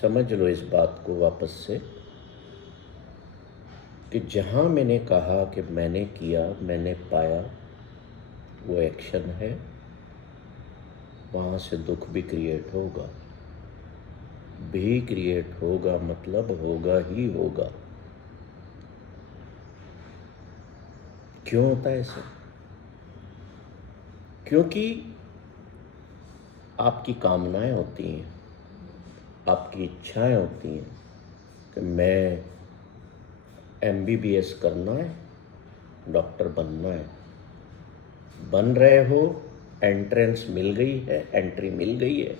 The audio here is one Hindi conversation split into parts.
समझ लो इस बात को वापस से कि जहाँ मैंने कहा कि मैंने किया, मैंने पाया, वो एक्शन है, वहाँ से दुख भी क्रिएट होगा, भी क्रिएट होगा, मतलब होगा ही होगा। क्यों होता है ऐसा? क्योंकि आपकी कामनाएं होती हैं, आपकी इच्छाएं होती हैं कि मैं MBBS करना है, डॉक्टर बनना है। बन रहे हो, एंट्रेंस मिल गई है, एंट्री मिल गई है।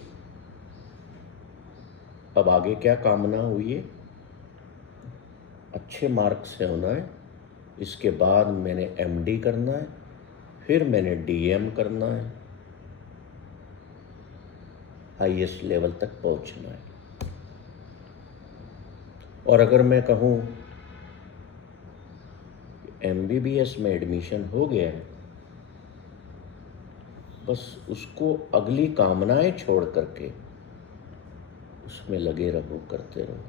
अब आगे क्या कामना हुई है? अच्छे मार्क्स से होना है, इसके बाद मैंने MD करना है, फिर मैंने DM करना है, हाईएस्ट लेवल तक पहुंचना है। और अगर मैं कहूँ MBBS में एडमिशन हो गया है, बस उसको अगली कामनाएं छोड़ करके उसमें लगे रहो, करते रहो,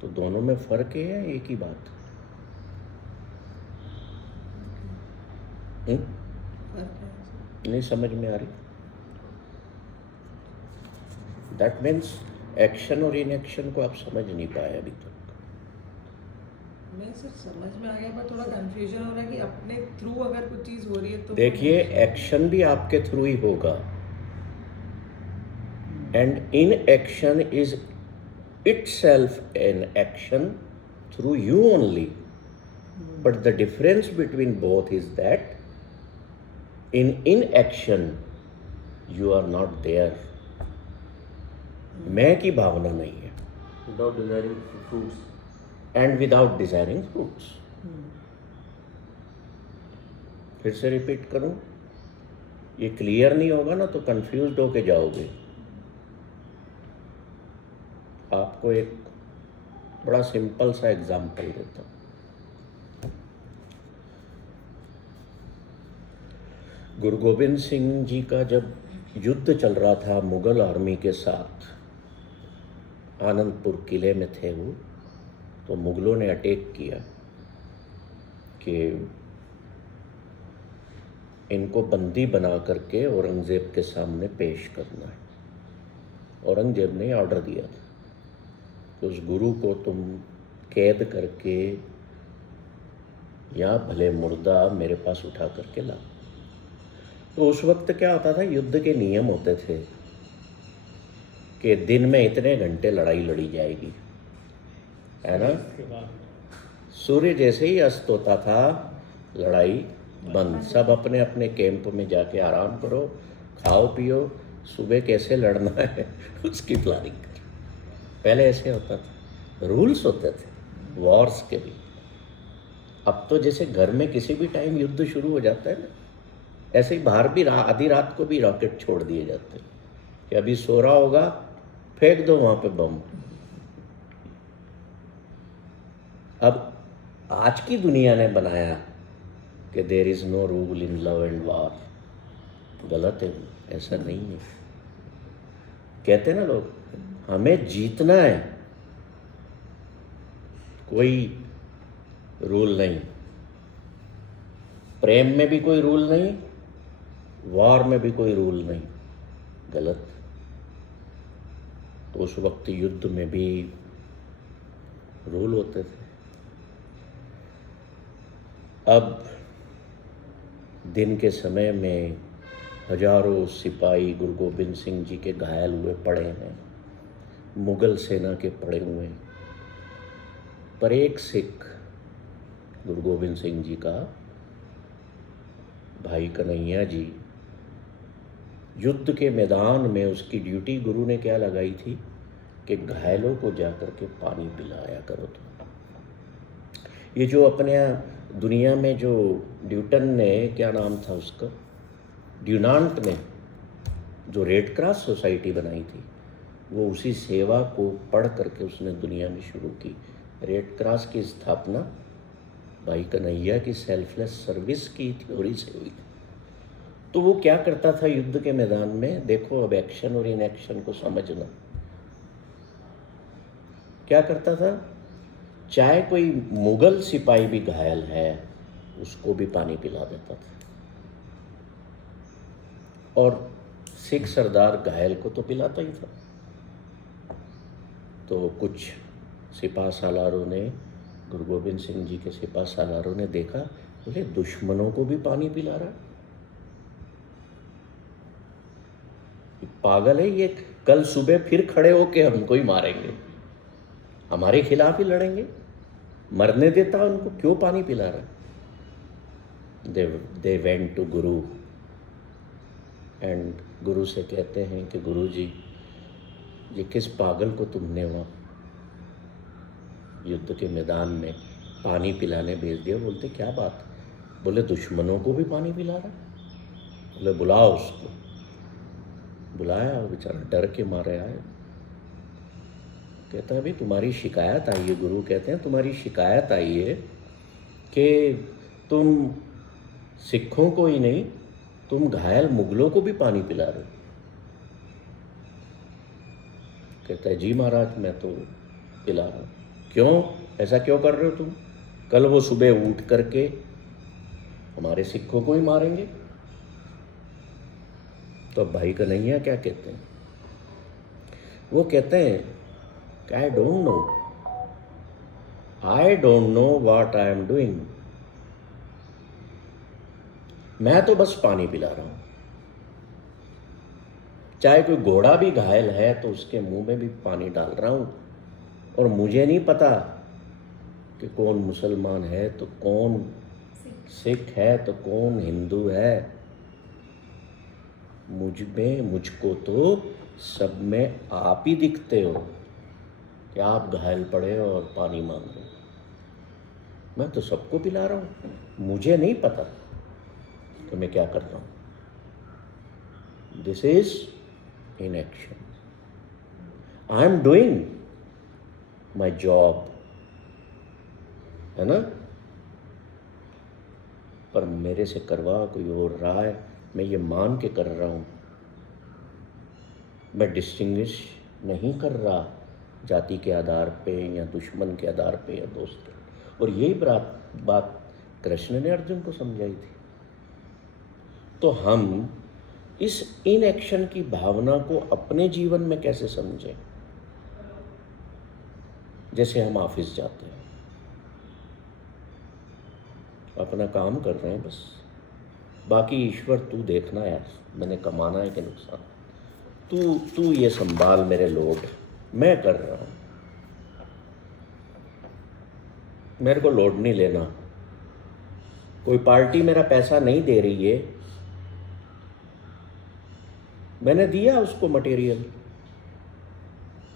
तो दोनों में फर्क है या एक ही बात? नहीं समझ में आ रही? दैट मीन्स एक्शन और इनएक्शन को आप समझ नहीं पाए अभी तक। नहीं सर, समझ में आ गया, पर थोड़ा कंफ्यूजन हो रहा है कि अपने थ्रू अगर कुछ चीज़ हो रही है तो देखिए, एक्शन भी आपके थ्रू ही होगा, and in action is itself an action through you only. But the difference between both is that in inaction you are not there. मैं की भावना नहीं है, without desiring fruits. and without desiring fruits. फिर से रिपीट करूं, ये क्लियर नहीं होगा ना तो कंफ्यूज होके जाओगे। आपको एक बड़ा सिंपल सा एग्जाम्पल देता हूँ। गुरु गोविंद सिंह जी का जब युद्ध चल रहा था मुगल आर्मी के साथ, आनंदपुर किले में थे वो, तो मुगलों ने अटैक किया कि इनको बंदी बना करके औरंगजेब के सामने पेश करना है। औरंगजेब ने ऑर्डर दिया था कि उस गुरु को तुम कैद करके या भले मुर्दा मेरे पास उठा करके लाओ। तो उस वक्त क्या होता था, युद्ध के नियम होते थे कि दिन में इतने घंटे लड़ाई लड़ी जाएगी, है ना। सूर्य जैसे ही अस्त होता था, लड़ाई बंद, सब अपने अपने कैंप में जाके आराम करो, खाओ पियो, सुबह कैसे लड़ना है उसकी प्लानिंग करो। पहले ऐसे होता था, रूल्स होते थे वॉर्स के भी। अब तो जैसे घर में किसी भी टाइम युद्ध शुरू हो जाता है ना, ऐसे ही बाहर भी आधी रात को भी रॉकेट छोड़ दिए जाते हैं कि अभी सो रहा होगा, फेंक दो वहां पे बम। अब आज की दुनिया ने बनाया कि there is no rule in love and war. गलत है, ऐसा नहीं है। कहते हैं ना लोग, हमें जीतना है, कोई रूल नहीं। प्रेम में भी कोई रूल नहीं, वॉर में भी कोई रूल नहीं। गलत। तो उस वक्त युद्ध में भी रूल होते थे। अब दिन के समय में हजारों सिपाही गुरु गोविंद सिंह जी के घायल हुए पड़े हैं, मुगल सेना के पड़े हुए हैं, पर एक सिख गुरु गोविंद सिंह जी का भाई कन्हैया जी, युद्ध के मैदान में उसकी ड्यूटी गुरु ने क्या लगाई थी कि घायलों को जाकर के पानी पिलाया करो। तो ये जो अपने दुनिया में जो ड्यूटन ने, क्या नाम था उसका, ड्यूनांट ने जो रेड क्रॉस सोसाइटी बनाई थी, वो उसी सेवा को पढ़ करके उसने दुनिया में शुरू की। रेड क्रॉस की स्थापना भाई कन्हैया की सेल्फलेस सर्विस की थ्योरी से हुई। तो वो क्या करता था युद्ध के मैदान में, देखो अब एक्शन और इनएक्शन को समझना। क्या करता था, चाहे कोई मुगल सिपाही भी घायल है उसको भी पानी पिला देता था, और सिख सरदार घायल को तो पिलाता ही था। तो कुछ सिपा सालारों ने, गुरु गोबिंद सिंह जी के सिपा सालारों ने देखा, बोले दुश्मनों को भी पानी पिला रहा, पागल है ये, कल सुबह फिर खड़े होके हमको ही मारेंगे, हमारे खिलाफ ही लड़ेंगे, मरने देता उनको, क्यों पानी पिला रहा। They went to Guru and गुरु से कहते हैं कि गुरु जी, ये किस पागल को तुमने वहाँ युद्ध के मैदान में पानी पिलाने भेज दिया। बोलते क्या बात, बोले दुश्मनों को भी पानी पिला रहा। बोले बुलाओ उसको। बुलाया, वो बेचारा डर के मारे आए। कहता है भाई तुम्हारी शिकायत आई है, गुरु कहते हैं तुम्हारी शिकायत आई है कि तुम सिखों को ही नहीं, तुम घायल मुगलों को भी पानी पिला रहे हो। कहता है जी महाराज मैं तो पिला रहा हूँ। क्यों, ऐसा क्यों कर रहे हो तुम, कल वो सुबह उठ करके हमारे सिखों को ही मारेंगे। तो अब भाई कन्हैया क्या कहते हैं, वो कहते हैं I don't know what I am doing, मैं तो बस पानी पिला रहा हूं। चाहे कोई घोड़ा भी घायल है तो उसके मुंह में भी पानी डाल रहा हूं, और मुझे नहीं पता कि कौन मुसलमान है तो कौन सिख है तो कौन हिंदू है। मुझको तो सब में आप ही दिखते हो कि आप घायल पड़े हो और पानी मांग रहे हो। मैं तो सबको पिला रहा हूँ, मुझे नहीं पता कि मैं क्या कर रहा हूँ। This is inaction. I am doing my job, है ना, पर मेरे से करवा कोई और रहा है, मैं ये मान के कर रहा हूँ। मैं डिस्टिंग्विश नहीं कर रहा जाति के आधार पे या दुश्मन के आधार पे या दोस्त के। और यही बात कृष्ण ने अर्जुन को समझाई थी। तो हम इस इनएक्शन की भावना को अपने जीवन में कैसे समझें। जैसे हम ऑफिस जाते हैं, अपना काम कर रहे हैं बस, बाकी ईश्वर तू देखना यार, मैंने कमाना है कि नुकसान, तू ये संभाल मेरे लोड, मैं कर रहा हूं, मेरे को लोड नहीं लेना। कोई पार्टी मेरा पैसा नहीं दे रही है, मैंने दिया उसको मटेरियल,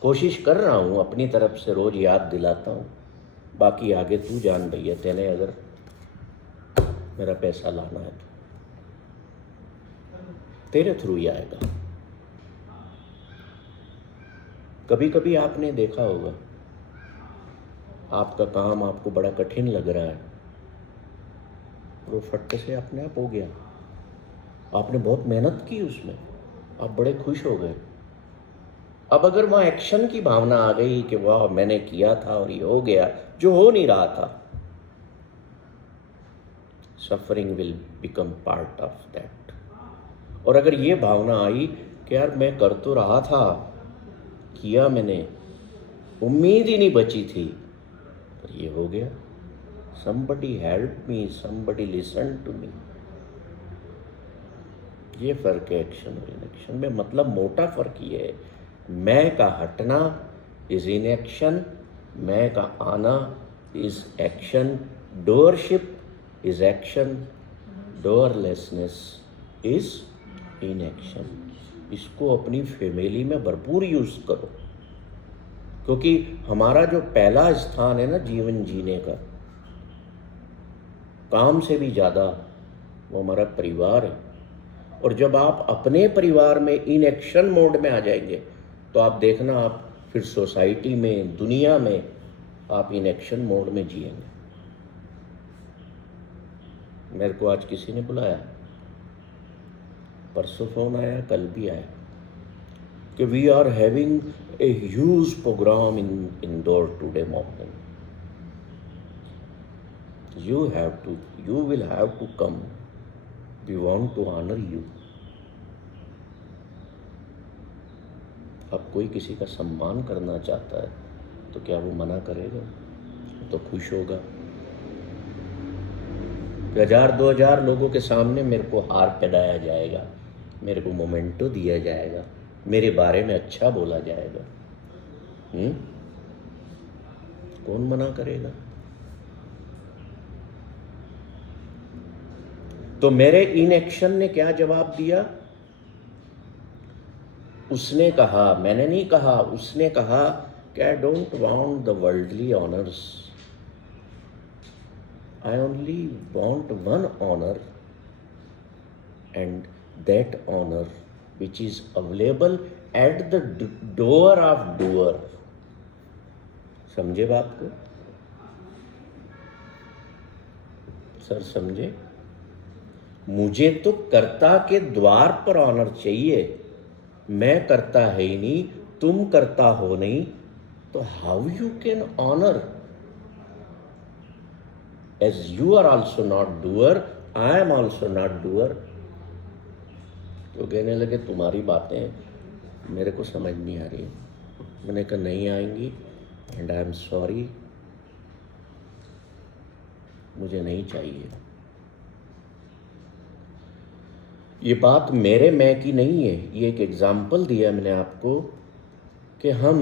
कोशिश कर रहा हूं अपनी तरफ से, रोज याद दिलाता हूं, बाकी आगे तू जान भैया, तेने अगर मेरा पैसा लाना है तो तेरे थ्रू ही आएगा। कभी कभी आपने देखा होगा, आपका काम आपको बड़ा कठिन लग रहा है, वो फटके से अपने आप हो गया, आपने बहुत मेहनत की उसमें, आप बड़े खुश हो गए। अब अगर वहाँ एक्शन की भावना आ गई कि वाह मैंने किया था और ये हो गया जो हो नहीं रहा था, suffering will become part of that. और अगर ये भावना आई कि यार मैं कर तो रहा था, किया मैंने, उम्मीद ही नहीं बची थी, पर ये हो गया, somebody help me, somebody listen to me। ये फर्क है एक्शन और इनएक्शन में। मतलब मोटा फर्क ये है, मैं का हटना इज इनएक्शन, मैं का आना is action, doership is action, doerlessness is inaction. इसको अपनी फैमिली में भरपूर यूज करो, क्योंकि हमारा जो पहला स्थान है ना जीवन जीने का, काम से भी ज़्यादा, वो हमारा परिवार है। और जब आप अपने परिवार में इनएक्शन मोड में आ जाएंगे तो आप देखना, आप फिर सोसाइटी में, दुनिया में आप इनएक्शन मोड में जिएंगे। मेरे को आज किसी ने बुलाया, परसों फोन आया, कल भी आया, कि we are having a huge program in Indore today morning. You will have to come. We want to honor you. अब कोई किसी का सम्मान करना चाहता है तो क्या वो मना करेगा? वो तो खुश होगा। 1000-2000 लोगों के सामने मेरे को हार पहनाया जाएगा, मेरे को मोमेंटो दिया जाएगा, मेरे बारे में अच्छा बोला जाएगा। कौन मना करेगा? तो मेरे इनएक्शन ने क्या जवाब दिया? उसने कहा, मैंने नहीं कहा, उसने कहा कि I don't want the worldly honours, I only want one honour, and that honour which is available at the door of doer. समझे बात को? सर समझे? मुझे तो कर्ता के द्वार पर ऑनर चाहिए, मैं करता है ही नहीं, तुम करता हो नहीं, तो how you can honour? As you are also not doer, I am also not doer. तो कहने लगे तुम्हारी बातें मेरे को समझ नहीं आ रही। मैंने कहा नहीं आएंगी, एंड आई एम सॉरी, मुझे नहीं चाहिए। ये बात मेरे मैं की नहीं है, ये एक एग्जाम्पल दिया मैंने आपको कि हम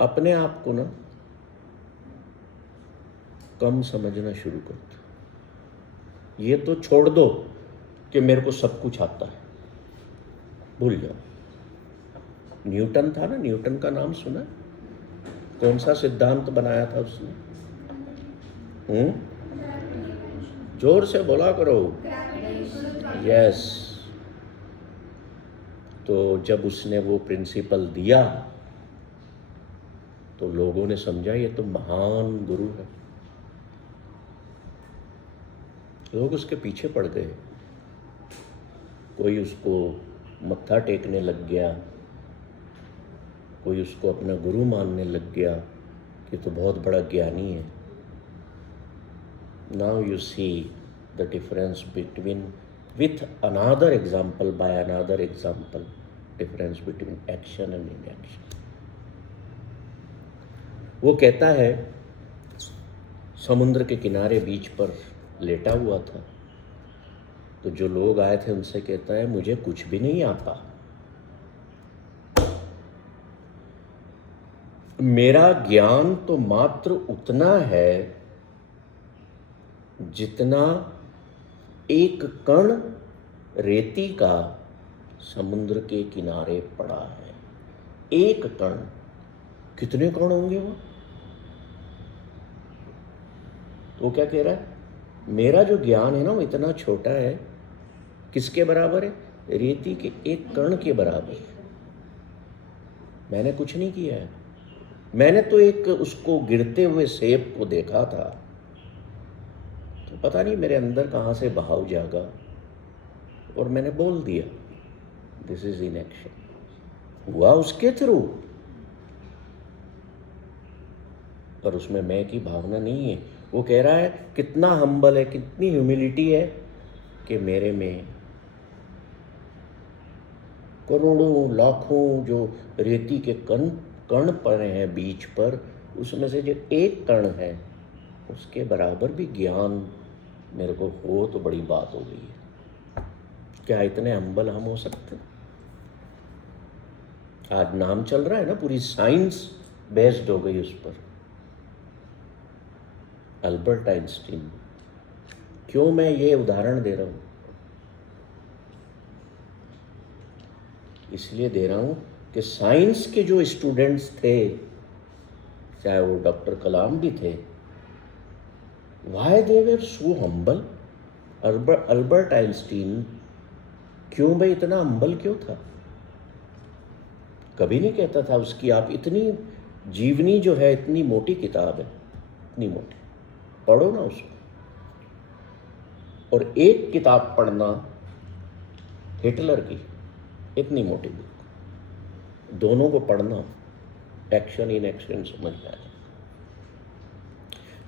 अपने आप को ना कम समझना शुरू करते। ये तो छोड़ दो कि मेरे को सब कुछ आता है, भूल जाओ। न्यूटन था ना, न्यूटन का नाम सुना? कौन सा सिद्धांत बनाया था उसने? जोर से बोला करो। यस। तो जब उसने वो प्रिंसिपल दिया तो लोगों ने समझा ये तो महान गुरु है, लोग उसके पीछे पड़ गए। कोई उसको मत्था टेकने लग गया, कोई उसको अपना गुरु मानने लग गया कि तो बहुत बड़ा ज्ञानी है। Now you see the difference between, with another example, by another example, difference between action and inaction. वो कहता है समुद्र के किनारे बीच पर लेटा हुआ था, तो जो लोग आए थे उनसे कहता है मुझे कुछ भी नहीं आता, मेरा ज्ञान तो मात्र उतना है जितना एक कण रेती का समुद्र के किनारे पड़ा है। एक कण, कितने कण होंगे वो? तो क्या कह रहा है? मेरा जो ज्ञान है ना वो इतना छोटा है, किसके बराबर है? रेती के एक कण के बराबर। मैंने कुछ नहीं किया है, मैंने तो एक उसको गिरते हुए सेब को देखा था, तो पता नहीं मेरे अंदर कहाँ से बहाव जागा और मैंने बोल दिया दिस इज इन एक्शन। हुआ उसके थ्रू, पर उसमें मैं की भावना नहीं है। वो कह रहा है कितना हम्बल है, कितनी ह्यूमिलिटी है कि मेरे में करोड़ों लाखों जो रेती के कण पड़े हैं बीच पर, उसमें से जो एक कण है उसके बराबर भी ज्ञान मेरे को हो तो बड़ी बात हो गई है। क्या इतने हम्बल हम हो सकते? आज नाम चल रहा है ना, पूरी साइंस बेस्ड हो गई उस पर, अल्बर्ट आइंस्टीन। क्यों मैं ये उदाहरण दे रहा हूं? इसलिए दे रहा हूं कि साइंस के जो स्टूडेंट्स थे, चाहे वो डॉक्टर कलाम भी थे, why they were so humble? Albert Einstein क्यों भाई इतना हम्बल क्यों था? कभी नहीं कहता था उसकी आप इतनी जीवनी जो है, इतनी मोटी किताब है, इतनी मोटी, पढ़ो ना उसको। और एक किताब पढ़ना हिटलर की, इतनी मोटी बुक, दोनों को पढ़ना, एक्शन इन एक्शन समझ में आए।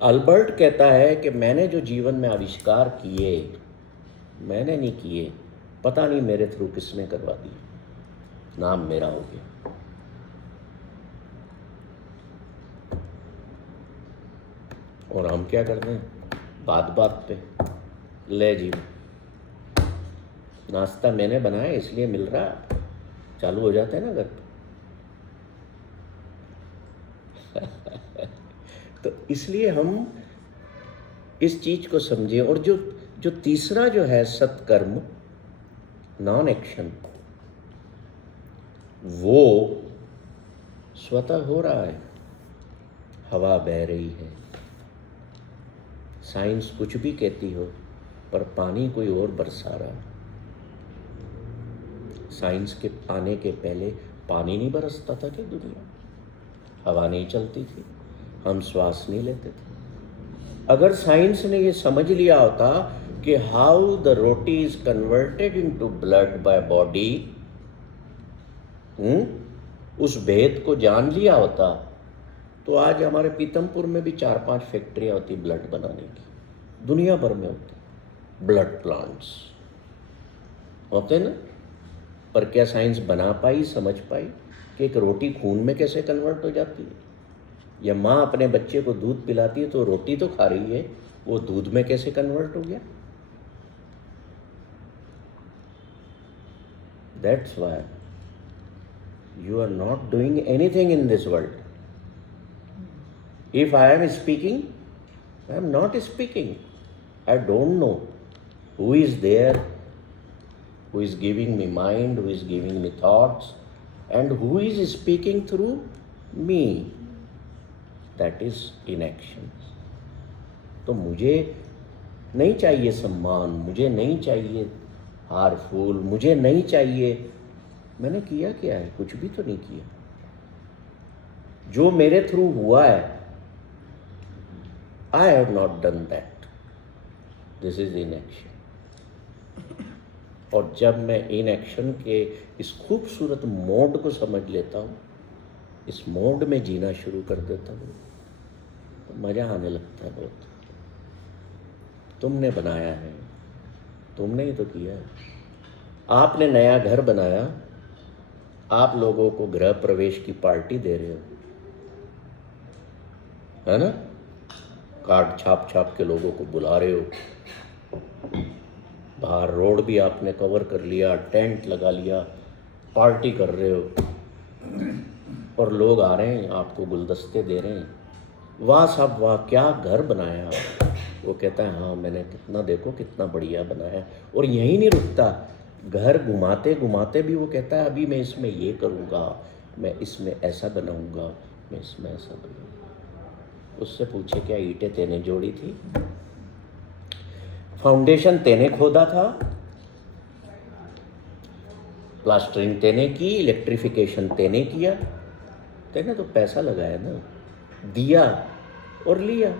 अल्बर्ट कहता है कि मैंने जो जीवन में आविष्कार किए, मैंने नहीं किए, पता नहीं मेरे थ्रू किसने करवा दिए, नाम मेरा हो गया। और हम क्या करते हैं, बात बात पे ले जी नाश्ता मैंने बनाया इसलिए मिल रहा है, चालू हो जाते हैं ना घर पे। तो इसलिए हम इस चीज को समझें। और जो तीसरा जो है सत्कर्म, नॉन एक्शन, वो स्वतः हो रहा है। हवा बह रही है, साइंस कुछ भी कहती हो, पर पानी कोई और बरसा रहा है। साइंस के आने के पहले पानी नहीं बरसता था कि दुनिया, हवा नहीं चलती थी, हम श्वास नहीं लेते थे। अगर साइंस ने ये समझ लिया होता कि how the roti is converted into blood by body, उस भेद को जान लिया होता, तो आज हमारे पीतमपुर में भी 4-5 फैक्ट्रियां होती ब्लड बनाने की, दुनिया भर में होती ब्लड प्लांट्स होते ना। पर क्या साइंस बना पाई, समझ पाई कि एक रोटी खून में कैसे कन्वर्ट हो जाती है, या माँ अपने बच्चे को दूध पिलाती है तो रोटी तो खा रही है, वो दूध में कैसे कन्वर्ट हो गया? That's why you are not doing anything in this world. If I am speaking, I am not speaking. I don't know who is there, who is giving me mind, who is giving me thoughts, and who is speaking through me. That is inaction. तो मुझे नहीं चाहिए सम्मान, मुझे नहीं चाहिए हार फूल, मुझे नहीं चाहिए। मैंने किया क्या है? कुछ भी तो नहीं किया। जो मेरे थ्रू हुआ है, I have not done that, this is inaction. और जब मैं इनएक्शन के इस खूबसूरत मोड को समझ लेता हूँ, इस मोड में जीना शुरू कर देता हूँ, तो मज़ा आने लगता है बहुत। तुमने बनाया है, तुमने ही तो किया है। आपने नया घर बनाया, आप लोगों को गृह प्रवेश की पार्टी दे रहे हो, है ना? कार्ड छाप छाप के लोगों को बुला रहे हो, बाहर रोड भी आपने कवर कर लिया, टेंट लगा लिया, पार्टी कर रहे हो, और लोग आ रहे हैं, आपको गुलदस्ते दे रहे हैं। वाह साहब वाह, क्या घर बनाया आपने। वो कहता है हाँ मैंने कितना, देखो कितना बढ़िया बनाया। और यहीं नहीं रुकता, घर घुमाते घुमाते भी वो कहता है अभी मैं इसमें ये करूँगा, मैं इसमें ऐसा बनाऊँगा, मैं इसमें ऐसा बनाऊँगा। उससे पूछे क्या ईंटें तेने जोड़ी थी, फाउंडेशन तेने खोदा था, प्लास्टरिंग तेने की, इलेक्ट्रिफिकेशन तेने किया, तेने तो पैसा लगाया ना, दिया और लिया।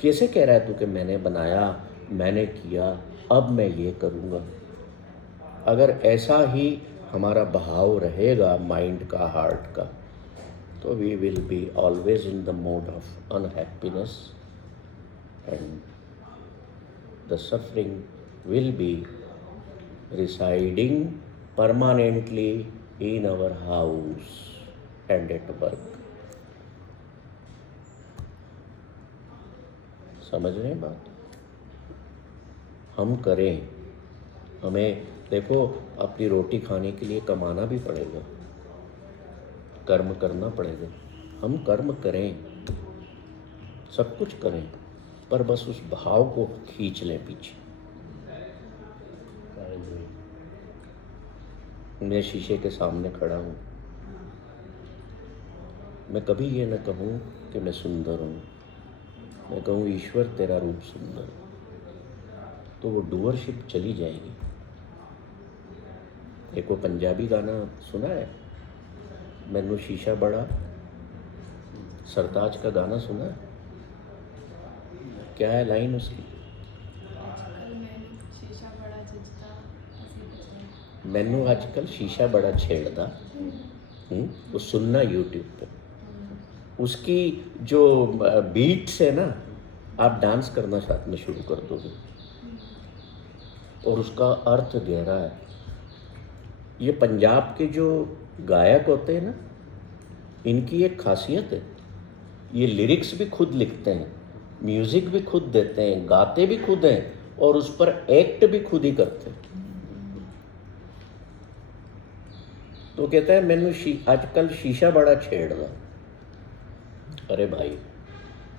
कैसे कह रहा है तू कि मैंने बनाया, मैंने किया, अब मैं ये करूँगा। अगर ऐसा ही हमारा बहाव रहेगा माइंड का, हार्ट का, तो we will be always in the mode of unhappiness and the suffering will be residing permanently in our house and at work. समझ रहे हैं बात? हम करें, हमें देखो अपनी रोटी खाने के लिए कमाना भी पड़ेगा, कर्म करना पड़ेगा। हम कर्म करें, सब कुछ करें, पर बस उस भाव को खींच लें पीछे। मैं शीशे के सामने खड़ा हूँ, मैं कभी ये न कहूँ कि मैं सुंदर हूँ, मैं कहूँ ईश्वर तेरा रूप सुंदर, तो वो डूअरशिप चली जाएगी। एक वो पंजाबी गाना सुना है, मैनू शीशा बड़ा, सरताज का गाना सुना है? क्या है लाइन उसकी? मैनू आजकल शीशा बड़ा छेड़दा वो सुनना यूट्यूब पे उसकी जो बीट्स है ना आप डांस करना साथ में शुरू कर दोगे और उसका अर्थ गहरा है। ये पंजाब के जो गायक होते हैं ना इनकी एक खासियत है, ये लिरिक्स भी खुद लिखते हैं, म्यूज़िक भी खुद देते हैं, गाते भी खुद हैं और उस पर एक्ट भी खुद ही करते हैं। तो कहता है मैनू आजकल शीशा बड़ा छेड़दा। अरे भाई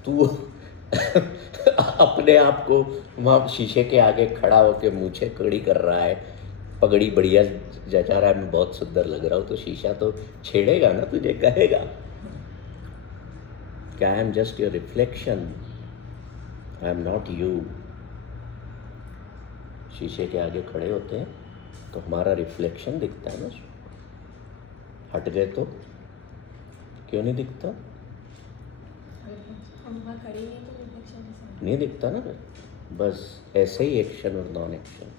तू अपने आप को वहाँ शीशे के आगे खड़ा होकर मूछें कड़ी कर रहा है, पगड़ी बढ़िया जचा रहा है, मैं बहुत सुंदर लग रहा हूँ, तो शीशा तो छेड़ेगा ना, तुझे कहेगा कि I am just your reflection, I am not you. शीशे के आगे खड़े होते हैं तो हमारा रिफ्लेक्शन दिखता है ना, हट गए तो क्यों नहीं दिखता? नहीं दिखता ना फिर। बस ऐसे ही एक्शन और नॉन एक्शन।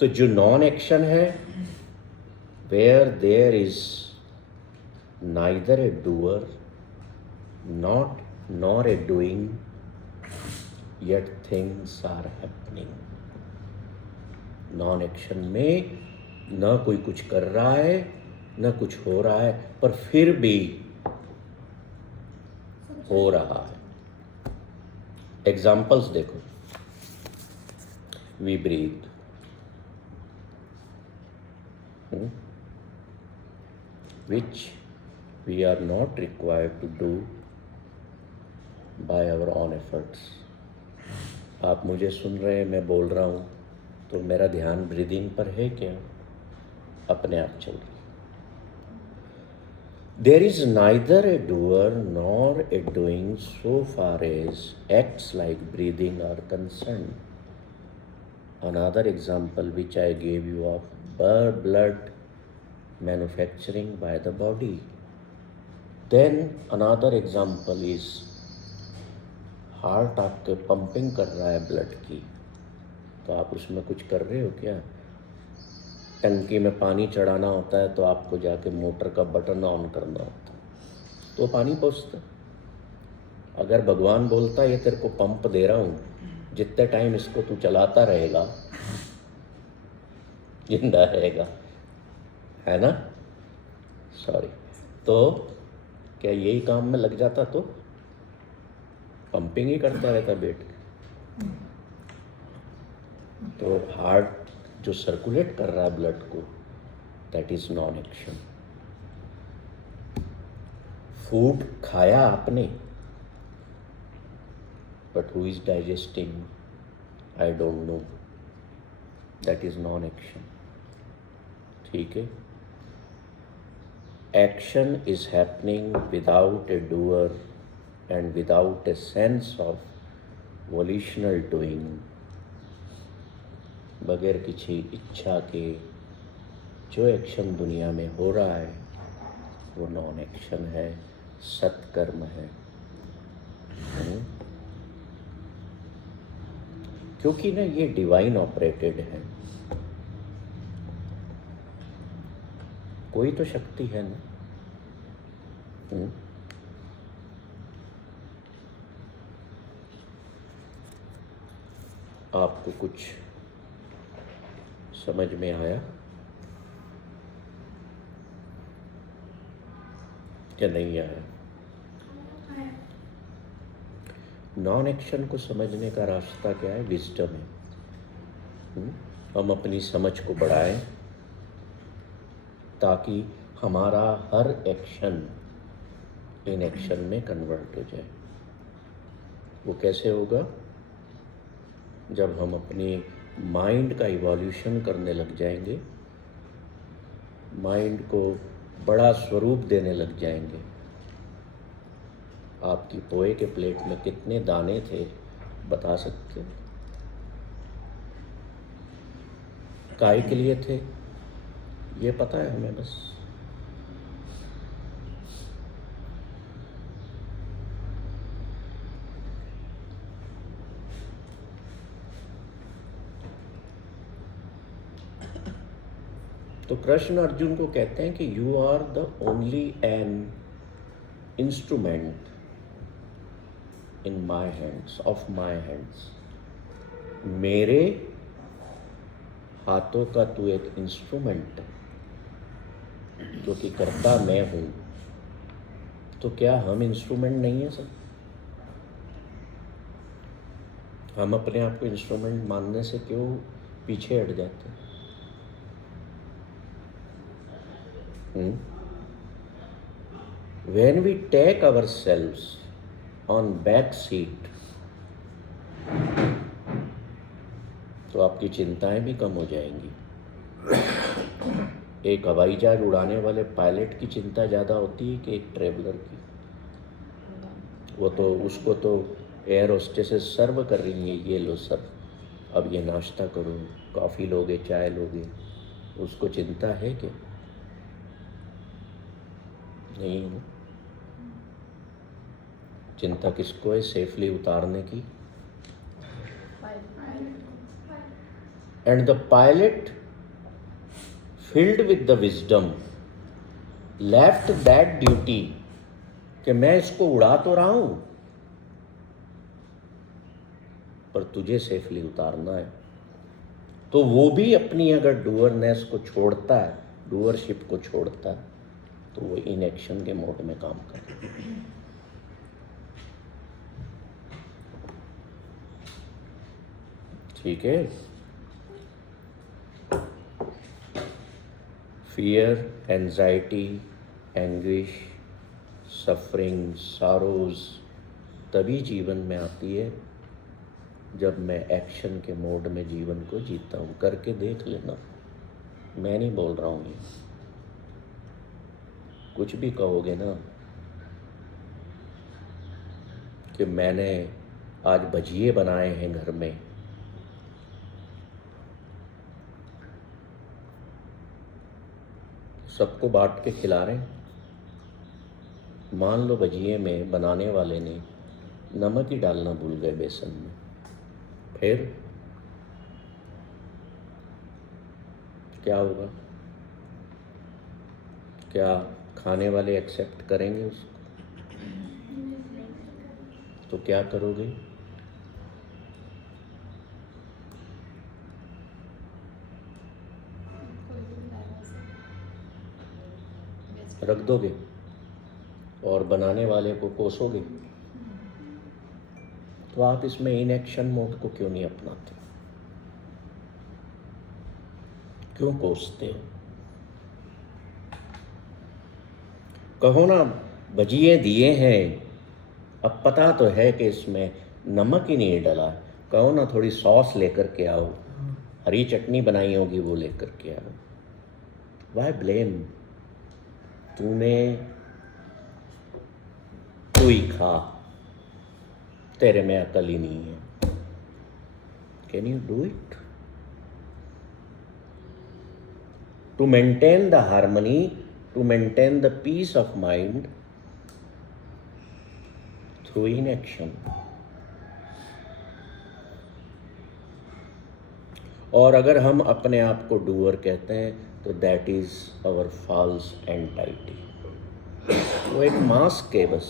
तो जो नॉन एक्शन है where there is neither a doer not nor a doing yet things are happening. Non action में न कोई कुछ कर रहा है न कुछ हो रहा है, पर फिर भी हो रहा है। एग्जाम्पल्स देखो, we breathe, which we are not required to do by our own efforts. आप मुझे सुन रहे हैं, मैं बोल रहा हूँ, तो मेरा ध्यान ब्रीदिंग पर है क्या? अपने आप चल रही। There is neither a doer nor a doing so far as acts like breathing are concerned. Another example which I gave you of blood manufacturing by the body. Then another example is heart आपके पंपिंग कर रहा है ब्लड की, तो आप उसमें कुछ कर रहे हो क्या? टंकी में पानी चढ़ाना होता है तो आपको जाके मोटर का बटन ऑन करना होता है तो पानी पहुँचता। अगर भगवान बोलता ये तेरे को पंप दे रहा हूँ, जितने टाइम इसको तू चलाता रहेगा जिंदा रहेगा, है ना? सॉरी, तो क्या यही काम में लग जाता तो पंपिंग ही करता रहता बैठ के। तो हार्ट जो सर्कुलेट कर रहा है ब्लड को, that is non action. Food खाया आपने, but who is digesting I don't know, that is non action. ठीक है, action is happening without A doer and without a sense of volitional doing, बगैर किसी इच्छा के जो एक्शन दुनिया में हो रहा है वो नॉन एक्शन है, सत्कर्म है। क्योंकि ना ये डिवाइन ऑपरेटेड है, कोई तो शक्ति है ना। आपको कुछ समझ में आया क्या नहीं आया? नॉन एक्शन को समझने का रास्ता क्या है? विजडम है। हम अपनी समझ को बढ़ाएं ताकि हमारा हर एक्शन इन एक्शन में कन्वर्ट हो जाए। वो कैसे होगा? जब हम अपने माइंड का इवोल्यूशन करने लग जाएंगे, माइंड को बड़ा स्वरूप देने लग जाएंगे। आपकी पोहे के प्लेट में कितने दाने थे बता सकते? काय के लिए थे ये पता है हमें बस। तो कृष्ण अर्जुन को कहते हैं कि you are the only an instrument in my hands, of my hands. मेरे हाथों का तू एक इंस्ट्रूमेंट है, जो कि करता मैं हूं। तो क्या हम इंस्ट्रूमेंट नहीं है सब? हम अपने आप को इंस्ट्रूमेंट मानने से क्यों पीछे हट जाते हैं? When we take ourselves on back seat, तो आपकी चिंताएं भी कम हो जाएंगी। एक हवाई जहाज उड़ाने वाले पायलट की चिंता ज़्यादा होती है कि एक ट्रेवलर की। वो तो उसको तो एयर होस्टेसेस सर्व कर रही हैं, ये लो सर, अब ये नाश्ता करो, कॉफ़ी लोगे, चाय लोगे। उसको चिंता है कि नहीं है? चिंता किसको है सेफली उतारने की? And the pilot filled with the wisdom left that duty कि मैं इसको उड़ा तो रहा हूं, पर तुझे सेफली उतारना है। तो वो भी अपनी अगर डूअरनेस को छोड़ता है, डूअरशिप को छोड़ता है, तो वो इनएक्शन के मोड में काम करे। ठीक है। Fear, anxiety, anguish, suffering, sorrows तभी जीवन में आती है जब मैं एक्शन के मोड में जीवन को जीता हूँ। करके देख लेना, मैं नहीं बोल रहा हूँ ये। कुछ भी कहोगे ना कि मैंने आज भजिए बनाए हैं घर में, सबको बांट के खिला रहे हैं। मान लो भजिए में बनाने वाले ने नमक ही डालना भूल गए बेसन में, फिर क्या होगा? क्या खाने वाले एक्सेप्ट करेंगे उसको? तो क्या करोगे? रख दोगे और बनाने वाले को कोसोगे। तो आप इसमें इनएक्शन मोड को क्यों नहीं अपनाते? क्यों कोसते हो? कहो ना भजिए दिए हैं, अब पता तो है कि इसमें नमक ही नहीं डला। कहो ना थोड़ी सॉस लेकर के आओ, हरी चटनी बनाई होगी वो लेकर के आओ। Why blame? तूने तू ही खा, तेरे में अकल ही नहीं है। Can you do it? To maintain the harmony, to maintain the peace of mind through inaction. और अगर हम अपने आप को डूअर कहते हैं तो that is our false entity. वो एक मास्क है बस।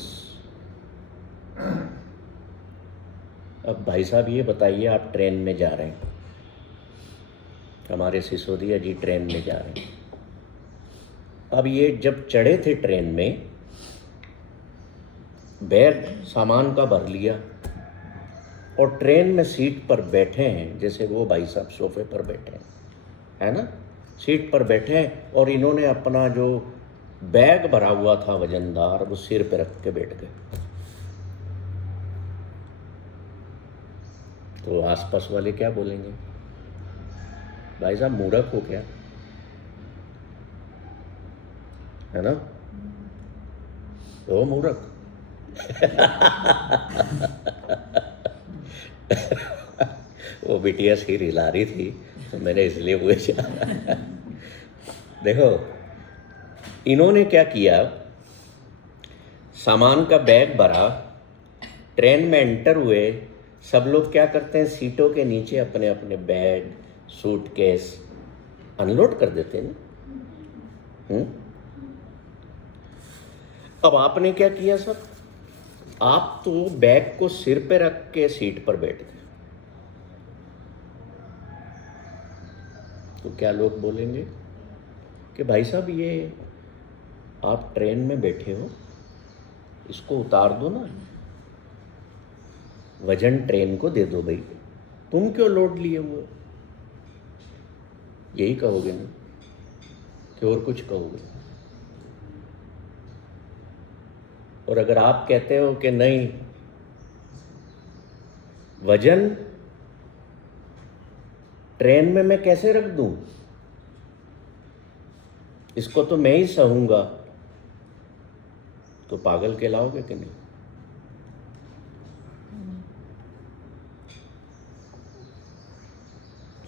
अब भाई साहब ये बताइए, आप ट्रेन में जा रहे हैं, हमारे सिसोदिया जी ट्रेन में जा रहे हैं। अब ये जब चढ़े थे ट्रेन में, बैग सामान का भर लिया और ट्रेन में सीट पर बैठे हैं, जैसे वो भाई साहब सोफे पर बैठे हैं, है ना, सीट पर बैठे हैं, और इन्होंने अपना जो बैग भरा हुआ था वजनदार, वो सिर पे रख के बैठ गए। तो आसपास वाले क्या बोलेंगे? भाई साहब मूर्ख हो क्या, है ना? तो मूर्ख। वो बिटिया सिर हिला रही थी तो मैंने इसलिए पूछा। देखो इन्होंने क्या किया, सामान का बैग भरा, ट्रेन में एंटर हुए। सब लोग क्या करते हैं, सीटों के नीचे अपने अपने बैग, सूटकेस अनलोड कर देते हैं ना। अब आपने क्या किया सर, आप तो बैग को सिर पे रख के सीट पर बैठ गए, तो क्या लोग बोलेंगे कि भाई साहब ये आप ट्रेन में बैठे हो, इसको उतार दो ना, वजन ट्रेन को दे दो भाई, तुम क्यों लोड लिए हुए, यही कहोगे ना कि और कुछ कहोगे? और अगर आप कहते हो कि नहीं, वजन ट्रेन में मैं कैसे रख दूं, इसको तो मैं ही सहूंगा, तो पागल कहलाओगे कि नहीं?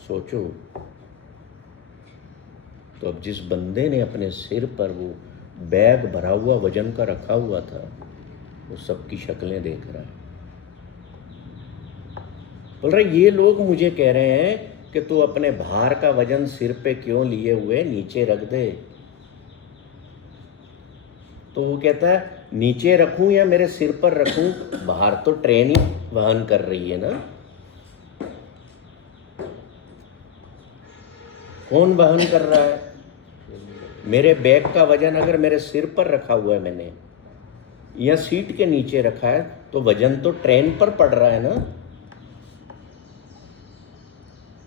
सोचो। तो अब जिस बंदे ने अपने सिर पर वो बैग भरा हुआ वजन का रखा हुआ था, वो सबकी शक्लें देख रहा है, बोल रहा है ये लोग मुझे कह रहे हैं कि तू अपने भार का वजन सिर पे क्यों लिए हुए, नीचे रख दे। तो वो कहता है नीचे रखूं या मेरे सिर पर रखूं, भार तो ट्रेन ही वहन कर रही है ना, कौन वहन कर रहा है? मेरे बैग का वजन अगर मेरे सिर पर रखा हुआ है मैंने, या सीट के नीचे रखा है, तो वजन तो ट्रेन पर पड़ रहा है ना।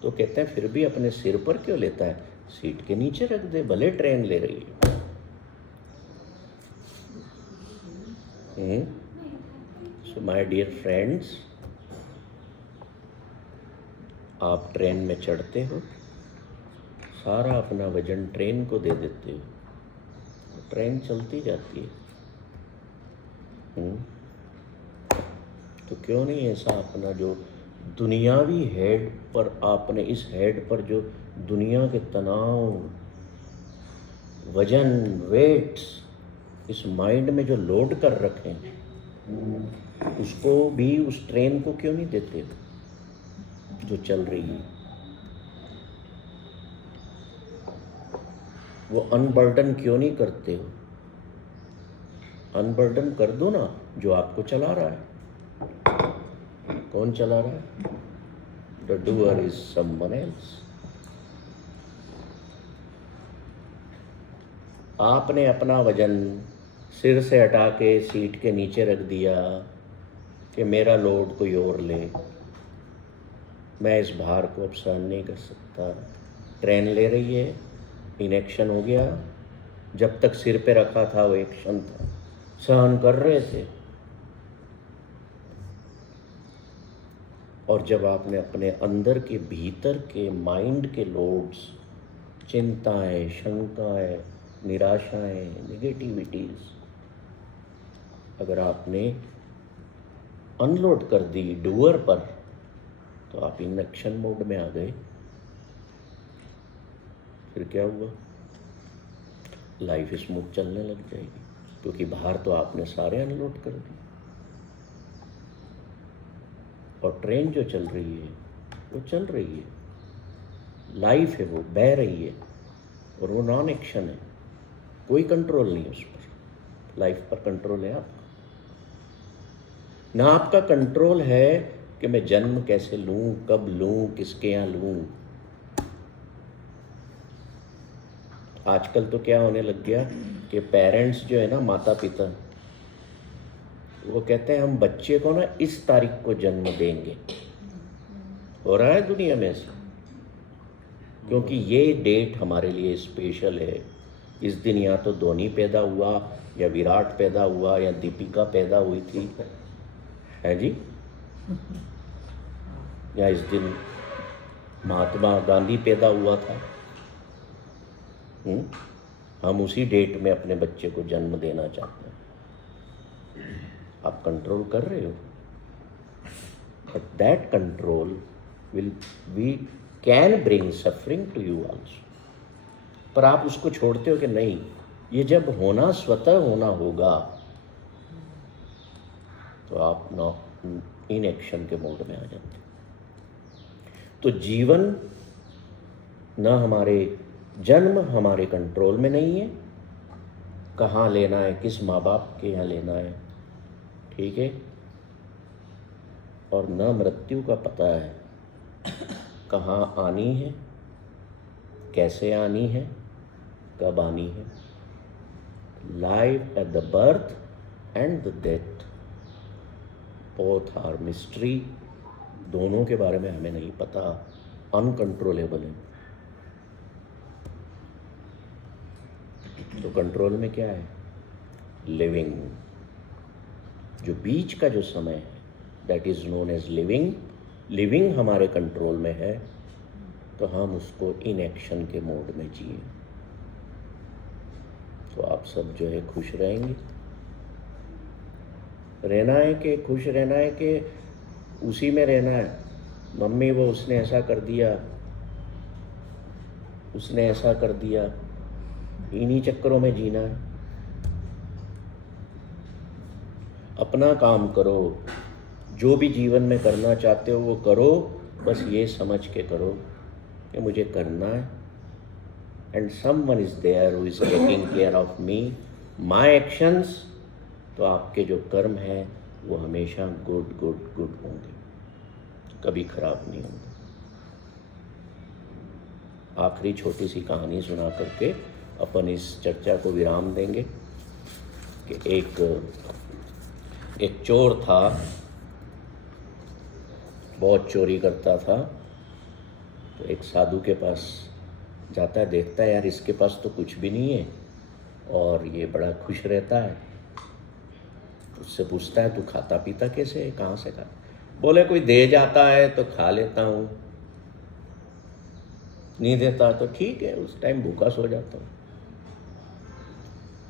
तो कहते हैं फिर भी अपने सिर पर क्यों लेता है, सीट के नीचे रख दे, भले ट्रेन ले रही है। सो माय डियर फ्रेंड्स, आप ट्रेन में चढ़ते हो, सारा अपना वजन ट्रेन को दे देते हो, ट्रेन चलती जाती है। तो क्यों नहीं ऐसा अपना जो दुनियावी हेड पर, आपने इस हेड पर जो दुनिया के तनाव, वजन, वेट्स इस माइंड में जो लोड कर रखे हैं, उसको भी उस ट्रेन को क्यों नहीं देते जो चल रही है? वो अनबर्डन क्यों नहीं करते हो? अनबर्डन कर दो ना जो आपको चला रहा है। कौन चला रहा है? The doer is someone else. आपने अपना वजन सिर से हटा के सीट के नीचे रख दिया कि मेरा लोड कोई और ले, मैं इस भार को अब सहन नहीं कर सकता, ट्रेन ले रही है, इनएक्शन हो गया। जब तक सिर पे रखा था वो एक्शन था, सहन कर रहे थे। और जब आपने अपने अंदर के भीतर के माइंड के लोड्स, चिंताएं, शंकाएं, निराशाएं, नेगेटिविटीज, अगर आपने अनलोड कर दी डूअर पर, तो आप इनएक्शन मोड में आ गए। फिर क्या हुआ? लाइफ स्मूथ चलने लग जाएगी, क्योंकि बाहर तो आपने सारे अनलोड कर दिए। और ट्रेन जो चल रही है वो चल रही है, लाइफ है वो बह रही है, और वो नॉन एक्शन है, कोई कंट्रोल नहीं उस पर। लाइफ पर कंट्रोल है आपका ना, आपका कंट्रोल है कि मैं जन्म कैसे लूं, कब लूं, किसके यहाँ लूं। आजकल तो क्या होने लग गया कि पेरेंट्स जो है ना, माता पिता, वो कहते हैं हम बच्चे को ना इस तारीख को जन्म देंगे। हो रहा है दुनिया में ऐसा, क्योंकि ये डेट हमारे लिए स्पेशल है। इस दिन या तो धोनी पैदा हुआ, या विराट पैदा हुआ, या दीपिका पैदा हुई थी, है जी, या इस दिन महात्मा गांधी पैदा हुआ था। हम उसी डेट में अपने बच्चे को जन्म देना चाहते हैं। आप कंट्रोल कर रहे हो, but that control will we can bring suffering to you also. पर आप उसको छोड़ते हो कि नहीं, ये जब होना स्वतः होना होगा, तो आप इन एक्शन के मोड में आ जाते। तो जीवन न हमारे जन्म हमारे कंट्रोल में नहीं है, कहाँ लेना है, किस माँ बाप के यहाँ लेना है, ठीक है। और न मृत्यु का पता है कहाँ आनी है, कैसे आनी है, कब आनी है। Life at the birth and the death both are mystery. दोनों के बारे में हमें नहीं पता, अनकंट्रोलेबल है। तो कंट्रोल में क्या है? लिविंग। जो बीच का जो समय है that is known as living. Living हमारे कंट्रोल में है तो हम उसको इन एक्शन के मोड में जिए। तो आप सब जो है खुश रहेंगे। रहना है कि खुश रहना है कि उसी में रहना है। मम्मी वो उसने ऐसा कर दिया, उसने ऐसा कर दिया, इन्हीं चक्करों में जीना है। अपना काम करो, जो भी जीवन में करना चाहते हो वो करो, बस ये समझ के करो कि मुझे करना है। And someone is there who is taking care of me, my actions. तो आपके जो कर्म हैं वो हमेशा गुड गुड गुड होंगे, कभी खराब नहीं होंगे। आखिरी छोटी सी कहानी सुना करके अपन इस चर्चा को विराम देंगे कि एक चोर था, बहुत चोरी करता था। तो एक साधु के पास जाता है, देखता है यार इसके पास तो कुछ भी नहीं है और ये बड़ा खुश रहता है। उससे पूछता है तू खाता पीता कैसे है, कहाँ से खाता? बोले कोई दे जाता है तो खा लेता हूँ, नहीं देता तो ठीक है, उस टाइम भूखा सो जाता हूँ।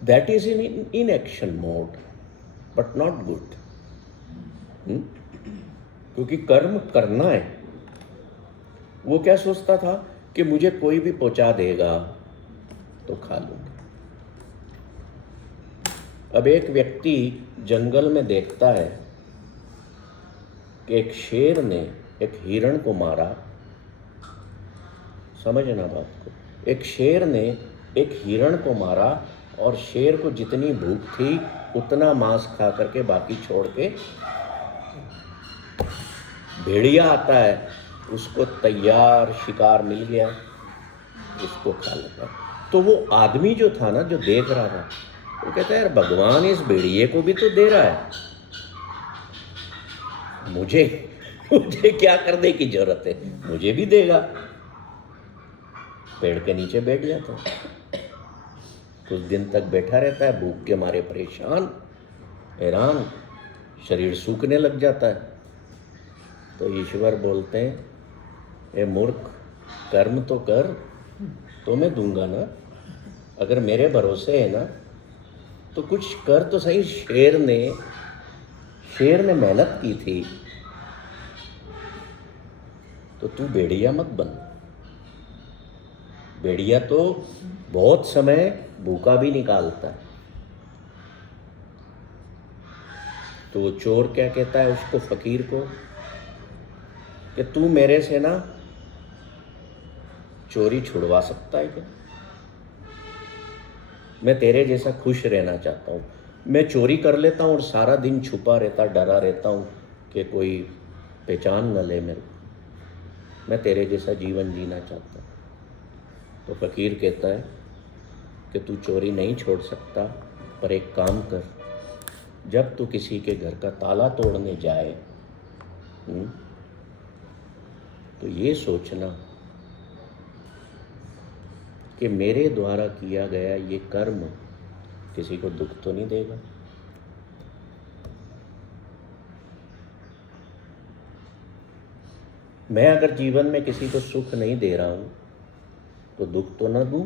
That is in action mode but not good. क्योंकि कर्म करना है। वो क्या सोचता था कि मुझे कोई भी पहुंचा देगा तो खा लूंगा। अब एक व्यक्ति जंगल में देखता है कि एक शेर ने एक हिरण को मारा। समझना बात को। एक शेर ने एक हिरण को मारा और शेर को जितनी भूख थी उतना मांस खा करके बाकी छोड़ के भेड़िया आता है, उसको तैयार शिकार मिल गया, उसको खा लेता। तो वो आदमी जो था ना, जो देख रहा था, वो कहता है यार भगवान इस भेड़िए को भी तो दे रहा है, मुझे क्या करने की जरूरत है, मुझे भी देगा। पेड़ के नीचे बैठ जाता है, कुछ दिन तक बैठा रहता है, भूख के मारे परेशान हैरान, शरीर सूखने लग जाता है। तो ईश्वर बोलते हैं ए मूर्ख, कर्म तो कर, तो मैं दूंगा ना। अगर मेरे भरोसे है ना तो कुछ कर तो सही। शेर ने मेहनत की थी, तो तू भेड़िया मत बन। भेड़िया तो बहुत समय भूखा भी निकालता है। तो वो चोर क्या कहता है उसको, फकीर को, कि तू मेरे से ना चोरी छुड़वा सकता है क्या? मैं तेरे जैसा खुश रहना चाहता हूँ। मैं चोरी कर लेता हूँ और सारा दिन छुपा रहता, डरा रहता हूँ कि कोई पहचान न ले मेरे को। मैं तेरे जैसा जीवन जीना चाहता हूँ। तो फकीर कहता है कि तू चोरी नहीं छोड़ सकता, पर एक काम कर, जब तू किसी के घर का ताला तोड़ने जाए तो ये सोचना कि मेरे द्वारा किया गया ये कर्म किसी को दुख तो नहीं देगा। मैं अगर जीवन में किसी को सुख नहीं दे रहा हूं तो दुख तो ना दूं।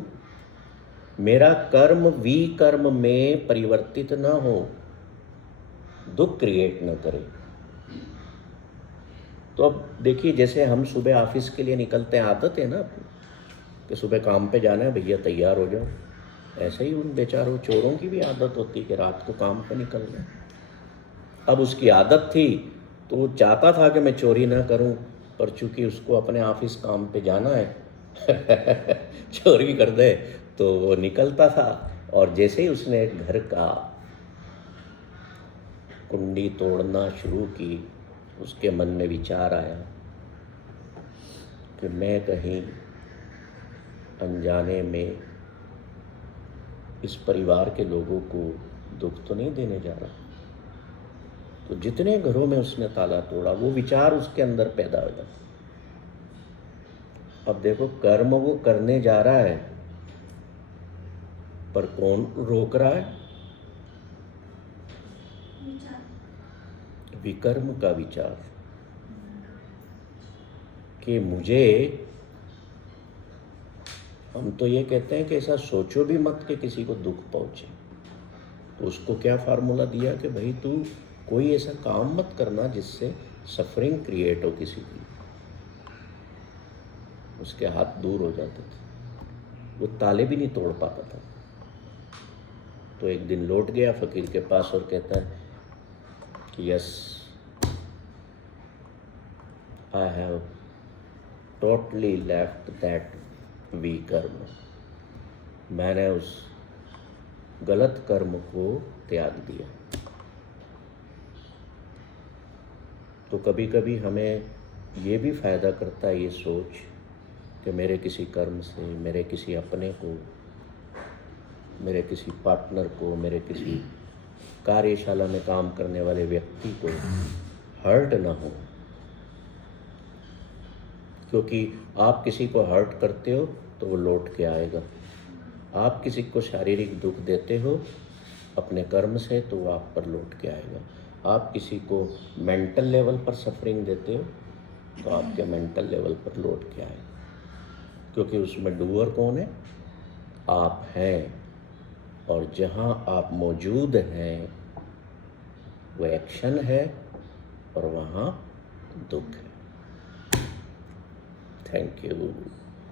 मेरा कर्म विकर्म में परिवर्तित ना हो, दुख क्रिएट न करे। तो अब देखिए, जैसे हम सुबह ऑफिस के लिए निकलते हैं, आदत है ना अपनी कि सुबह काम पे जाना है, भैया तैयार हो जाओ। ऐसे ही उन बेचारों चोरों की भी आदत होती कि रात को काम पे निकलना है। अब उसकी आदत थी तो वो चाहता था कि मैं चोरी ना करूं, पर चूंकि उसको अपने ऑफिस काम पे जाना है चोरी कर दे तो वो निकलता था और जैसे ही उसने घर का कुंडी तोड़ना शुरू की, उसके मन में विचार आया कि मैं कहीं अनजाने में इस परिवार के लोगों को दुख तो नहीं देने जा रहा। तो जितने घरों में उसने ताला तोड़ा, वो विचार उसके अंदर पैदा हो जाता। अब देखो, कर्म वो करने जा रहा है, पर कौन रोक रहा है? विकर्म का विचार कि मुझे, हम तो ये कहते हैं कि ऐसा सोचो भी मत कि किसी को दुख पहुंचे। तो उसको क्या फार्मूला दिया कि भाई तू कोई ऐसा काम मत करना जिससे सफरिंग क्रिएट हो किसी की। उसके हाथ दूर हो जाते थे, वो ताले भी नहीं तोड़ पाता था। तो एक दिन लौट गया फकीर के पास और कहता है कि yes, I have totally left that विकर्म। मैंने उस गलत कर्म को त्याग दिया। तो कभी कभी हमें ये भी फ़ायदा करता है ये सोच कि मेरे किसी कर्म से, मेरे किसी अपने को, मेरे किसी पार्टनर को, मेरे किसी कार्यशाला में काम करने वाले व्यक्ति को हर्ट ना हो। क्योंकि आप किसी को हर्ट करते हो तो वो लौट के आएगा। आप किसी को शारीरिक दुख देते हो अपने कर्म से तो वो आप पर लौट के आएगा। आप किसी को मेंटल लेवल पर सफरिंग देते हो तो आपके मेंटल लेवल पर लौट के आएगा। क्योंकि उसमें डूअर कौन है? आप हैं। और जहाँ आप मौजूद हैं वो एक्शन है और वहाँ दुख है। Thank you.